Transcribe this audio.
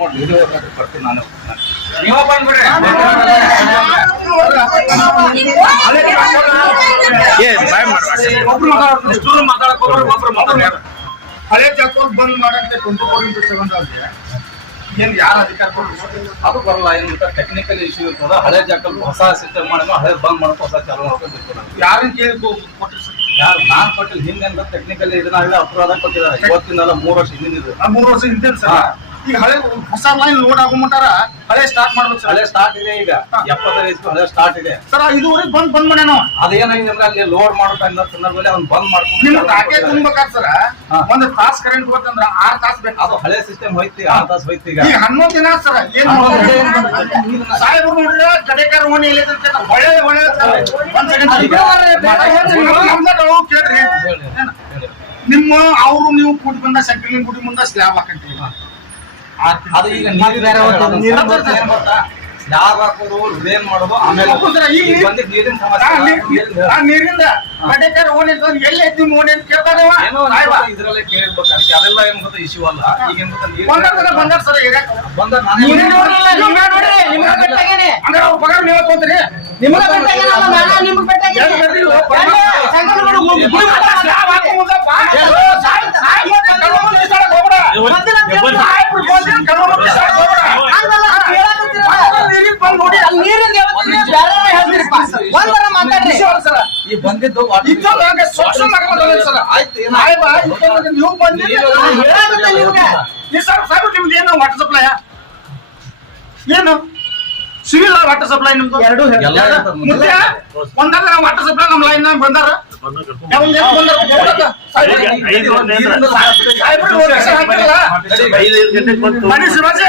ನಾನು ಹಳೆ ಜಾಕೋಲ್ ಬಂದ್ ಮಾಡಂತೆ 24 into 7 ಅಂತ ಏನ್ ಯಾರು ಅಧಿಕಾರ ಅದು ಬರಲ್ಲ ಏನು ಟೆಕ್ನಿಕಲ್ ಇಶ್ಯೂ ಇರ್ತದ. ಹಳೆ ಜಾಕೋಲ್ ಹೊಸ ಸಿಸ್ಟಮ್ ಮಾಡೋದು, ಹಳೆ ಬಂದ್ ಮಾಡೋದು, ಹೊಸ ಚಾಲು ಮಾಡ್ಕೊಂಡು ಯಾರನ್ನ ಕೇಳಿ ಯಾರು ನಾನ್ ಕೊಟ್ಟಿಲ್ಲ. ಹಿಂದೆ ಟೆಕ್ನಿಕಲ್ ಇದನ್ನ ಅಪರಾಧ ಕೊಟ್ಟಿದ್ದಾರೆ. ಇವತ್ತಿಂದಲ್ಲ 3 ವರ್ಷ ಹಿಂದಿನ 3 ವರ್ಷ ಹಿಂದೆ ಸರ್. ಈಗ ಹಳೆ ಹೊಸ ಲೈನ್ ಲೋಡ್ ಆಗುಮಟಾರ ಹಳೆ ಸ್ಟಾರ್ಟ್ ಮಾಡ್ಬೇಕು ಸರ್. ಹಳೆ ಸ್ಟಾರ್ಟ್ ಇದೆ, ಈಗ 75 ಹಳೆ ಸ್ಟಾರ್ಟ್ ಇದೆ ಸರ್. ಇದುವರೆಗೆ ಬಂದ್ ಮನೇನು ಅದೇನಾಗಿದೆ ಅಂದ್ರೆ ಅಲ್ಲಿ ಲೋಡ್ ಮಾಡೋ ಸಂದರ್ಭದಲ್ಲಿ ಅವ್ನು ಬಂದ್ ಮಾಡ್ಕೊಂಡು ನಿಮ್ ಟಾಕೆ ತುಂಬಬೇಕಾದ ಸರ್. ಒಂದು ತಾಸ್ ಕರೆಂಟ್ ಹೋಗ್ತಂದ್ರ 6 ತಾಸ್ ಬೇಕು. ಅದು ಹಳೆ ಸಿಸ್ಟಮ್ ಹೋಯ್ತಿ, 6 ತಾಸ್ ಹೋಯ್ತಿ. ಈಗ 11 ದಿನ ಸರ್. ಏನ್ ಸಾಹೇಬ್ರು ನೋಡಿದ್ರೆ ಕಡೆಕಾರ ಓಣಿ ಇಲ್ಲ ಒಳ್ಳೆ ಕೇಳ್ರಿ. ನಿಮ್ಮ ಅವರು ನೀವು ಕೂಡಿ ಬಂದ ಸೆಂಟ್ರಲ್ ಗುಡಿ ಮುಂದೆ ಸ್ಲ್ಯಾಬ್ ಹಾಕಂತೀವಿ. ಅದು ಈಗ ಸ್ಲ್ಯಾಬ್ ಹಾಕೋದು, ರೇನ್ ಮಾಡೋದು, ಆಮೇಲೆ ನೀರಿನ ನೀರಿಂದ ಕಡೆಕಾರ ಓಣಿ ಎಲ್ಲಿ ಐತಿ ಓಣಿ ಅಂತ ಕೇಳ್ತಾರೇವ. ಇದ್ರಲ್ಲೇ ಕೇಳಿರ್ಬೇಕು. ಅದಕ್ಕೆ ಅದೆಲ್ಲ ಏನ್ ಗೊತ್ತಾ ಇಶ್ಯೂ ಅಲ್ಲ. ಈಗ ಏನ್ ಗೊತ್ತಾ ಬಂದಾರ ಸರ್. ಬಂದ ಪಗಾರ ನೀವೇ ತೊಂದ್ರಿ. ಈ ಬಂದಿದ್ದು ವಾಟರ್ ಸಪ್ಲೈ ಏನು ಸಿವಿಲ್ ವಾಟರ್ ಸಪ್ಲೈ ನಿಮ್ದು ಒಂದಾಗ ವಾಟರ್ ಸಪ್ಲೈ ನಮ್ ಲೈನ್ ಬಂದಾರ. ಮನಿ ಶಿವಾಜಿ